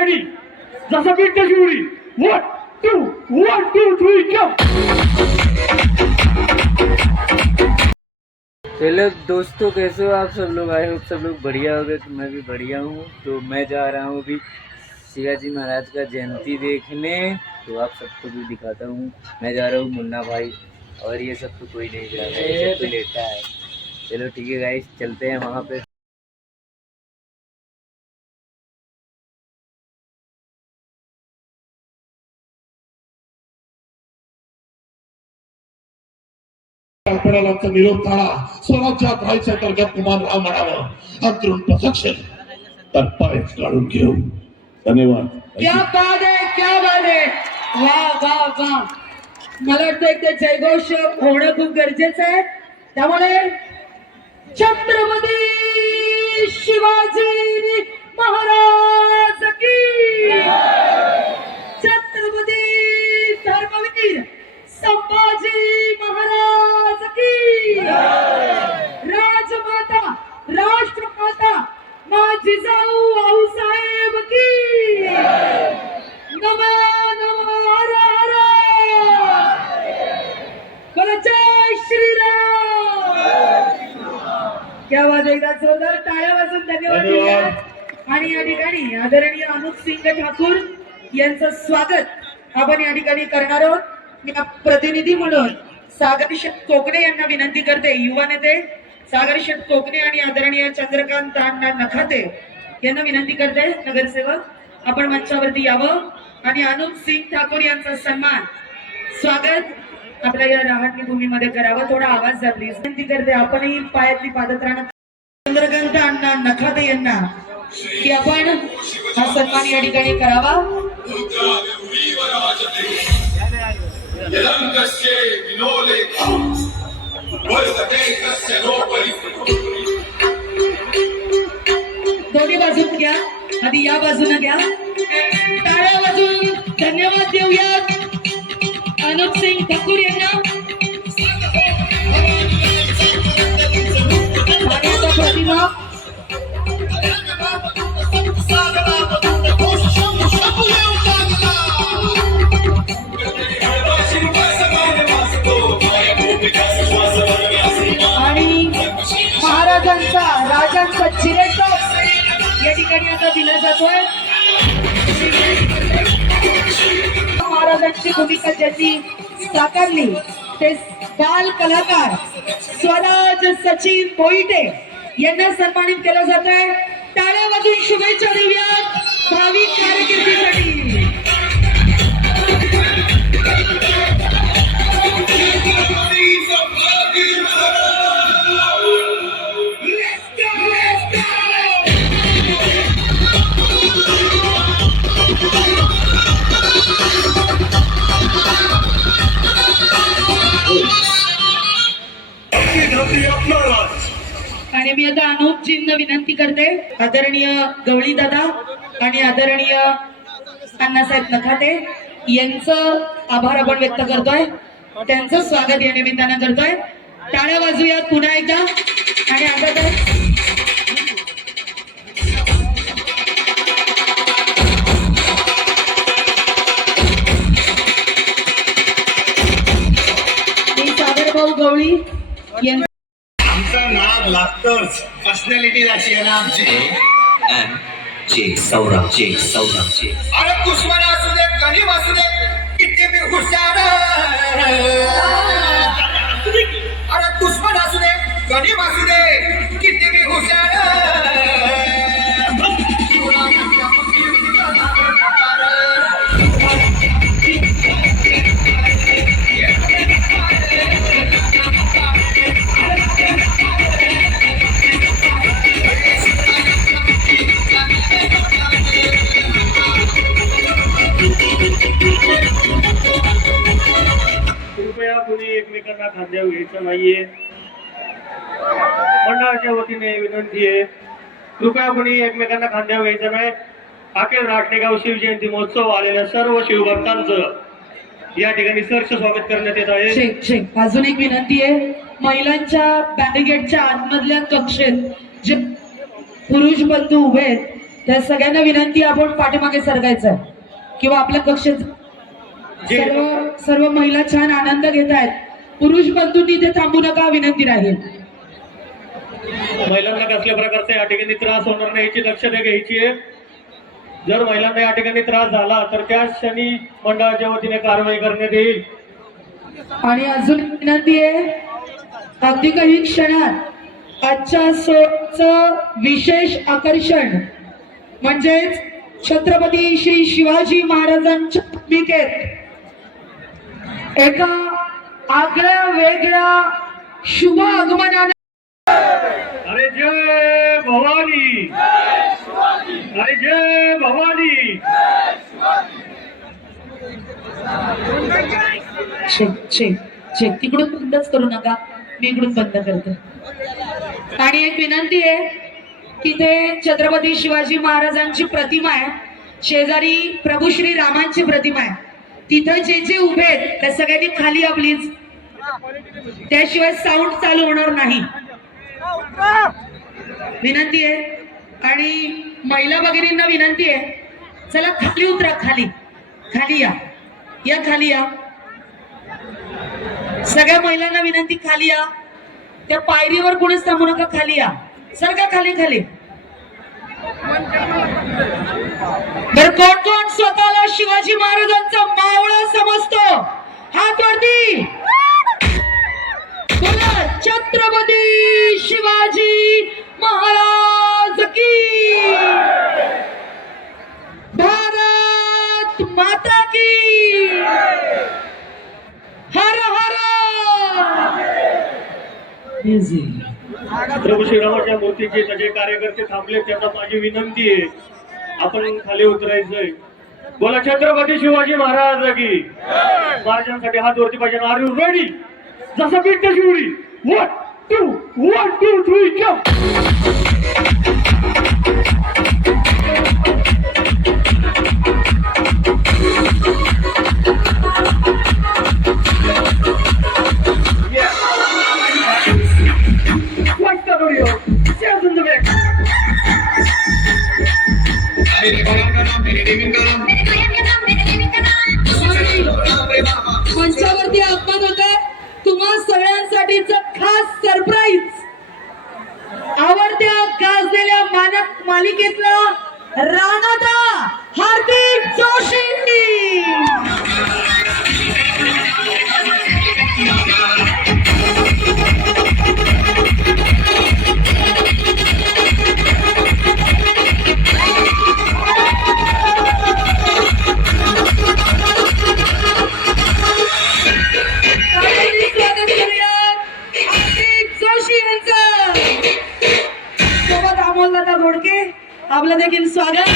Ready जसं beat तशी उडी 1 2 3 जंप। हेलो दोस्तों, कैसे हो आप सब लोग? आई होप सब लोग बढ़िया हो गए। तो मैं भी बढ़िया हूँ। तो मैं जा रहा हूँ अभी शिवाजी महाराज का जयंती देखने। तो आप सबको भी दिखाता हूँ। मैं जा रहा हूँ मुन्ना भाई, और ये सब तो कोई नहीं जा रहा है, ये सब तो लेटा है। चलो ठीक है गाइस, चलते हैं वहाँ पे। कल्पनाचा निरोप काढा। स्वराज्यात राहायचं तर गप्पमान राव म्हणावं। अंतरून प्रदक्षिण तर पायच काढून घेऊ। धन्यवाद। क्या बात है, क्या बात है, वाह वाह वाह। मला वाटतं एक ते जयघोष होणं खूप गरजेचं आहे। त्यामुळे छत्रपती शिवाजी महाराज की, छत्रपती धर्मवीर संभाजी महाराज की, राजमाता राष्ट्रमाता माँ जिजाऊ आऊसाहेब की, नमो नमो हर हर, बोलो जय श्रीराम। क्या बात है, एकदा जोरदार टाळ्या वाजून धन्यवाद देऊयात। आणि या ठिकाणी आदरणीय अनुप सिंग ठाकूर यांचं स्वागत आपण या ठिकाणी करणार आहोत। मी प्रतिनिधी म्हणून सागर शेठ कोकणे यांना विनंती करते, युवा नेते सागर शेठ कोकणे आणि आदरणीय चंद्रकांत अण्णा नखाते यांना विनंती करते, नगरसेवक आपण मंचावरती यावं आणि अनुप सिंग ठाकूर यांचा सन्मान स्वागत आपल्या या रहाटणी भूमीमध्ये करावं। थोडा आवाज द्या प्लीज, विनंती करते। आपणही पायातली पादत्राणं चंद्रकांत अण्णा नखाते यांना की आपण हा सन्मान या ठिकाणी करावा। दोन्ही बाजून घ्या, आधी या बाजूने घ्या, टाळ्या वाजून धन्यवाद देऊयात अनुप सिंग ठाकूर यांना। प्रतिभा आणि महाराजांचा राजांचा चिरेटॉप या ठिकाणी आता दिला जातोय। महाराजांची भूमिका ज्यांनी साकारली ते बाल कलाकार स्वराज सचिन मोहिते यांना सन्मानित केलं जात आहे। टाळ्या वाजून शुभेच्छा देऊयात भावी कारकिर्दीसाठी। आणि मी आता अनुपजींना विनंती करते, आदरणीय गवळी दादा आणि आदरणीय अण्णासाहेब नखाते यांचं आभार आपण व्यक्त करतोय, त्यांचं स्वागत या निमित्तानं करतोय। टाळ्या वाजूयात पुन्हा एकदा। आणि आता तर सागर भाऊ गवळी यांचं नाद लागतोच, पर्सनॅलिटी अशी आहे ना आमची। अरे दुश्मन असू दे, गरीब असू दे, किती मी हुशार। अरे दुश्मन असू दे, गरीब असू दे, किती मी हुशार। कृपया कोणी एकमेकांना खांद्यावर घ्यायचं नाहीये, मंडळाच्या वतीने विनंती आहे। कृपया कोणी एकमेकांना खांद्यावर घ्यायचं नाही। अखेर राटणेगाव शिवजयंती महोत्सव आलेल्या सर्व शिवभक्तांचं या ठिकाणी सहर्ष स्वागत करण्यात येत आहे। अजून एक विनंती आहे, महिलांच्या बॅरिगेडच्या आतमधल्या कक्षेत जे पुरुष बंधू उभे आहेत त्या सगळ्यांना विनंती, आपण पाठीमागे सरकायचं किंवा आपल्या कक्षात सर्व महिला छान आनंद घेत आहेत. पुरुष बंधूंनी इथे थांबू नका, विनंती राहील. महिलांना कसल्या प्रकारचा या ठिकाणी त्रास होणार नाही याची दक्षता घ्यायची आहे. जर महिलांना या ठिकाणी त्रास झाला तर त्या क्षणी मंडळाच्या वतीने कारवाई करण्यात येईल. आणि अजून विनंती आहे, अगदी काही क्षणात आजच्या सोहळ्याचं विशेष आकर्षण म्हणजेच छत्रपती श्री शिवाजी महाराजांच्या भूमिकेत एका आगळ्या वेगळ्या शुभ आगमनाने अरे जय भवानी, अरे जय भवानी. चेक तिकडून बंदच करू नका, मी इकडून बंद करते. आणि एक विनंती आहे, तिथे छत्रपती शिवाजी महाराजांची प्रतिमा आहे, शेजारी प्रभू श्री रामांची प्रतिमा आहे. तिथं जे जे उभे आहेत त्या सगळ्यांनी खाली या प्लीज, त्याशिवाय साऊंड चालू होणार नाही, विनंती आहे. आणि महिला भगिनींना विनंती आहे, चला खाली उतरा, खाली खाली या खाली या. सगळ्या महिलांना विनंती, खाली या. त्या पायरीवर कोणीच थांबू नका, खाली या, सरका खाली खाली. बरं, कोण कोण स्वतःला शिवाजी महाराजांचा मावळा समजतो, हात वरती. बोला, छत्रपती शिवाजी महाराज की, भारत माता की, हर हर. प्रभू श्रीरामाच्या मूर्तीचे सगळे कार्यकर्ते थांबले, त्यांना माझी विनंती आहे, आपण खाली उतरायचंय. बोला, छत्रपती शिवाजी महाराज की. महाराजांसाठी हात वरती पाहिजे. Are you ready? जसं बीट तशी उडी. 1 2 3 जम्प. मंचावरती आगमन होत आहे तुम्हा सगळ्यांसाठीच खास सरप्राईज. आवडत्या गाजलेल्या मानक मालिकेतला राणादा हार्दिक जोशी. आपलं देखील स्वागत,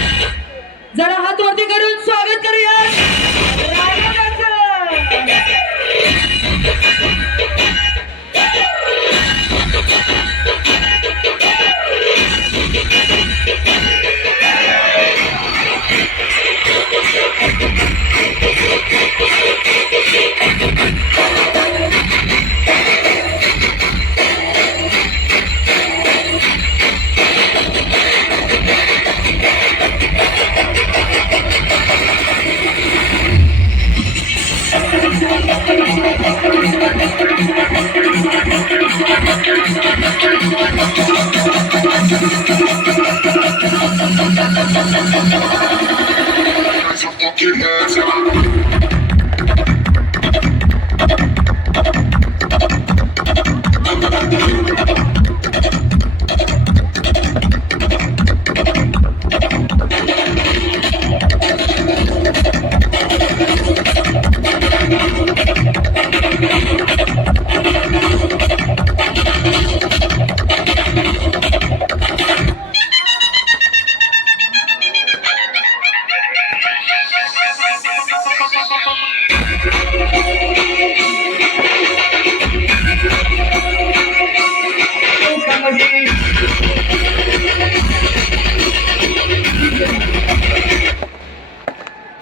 जरा हात वरती करून स्वागत करूया.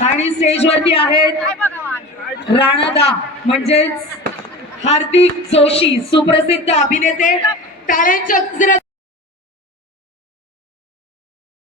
आणि स्टेजवरती आहेत राणादा म्हणजेच हार्दिक जोशी, सुप्रसिद्ध अभिनेते. टाळ्यांच्या गजरात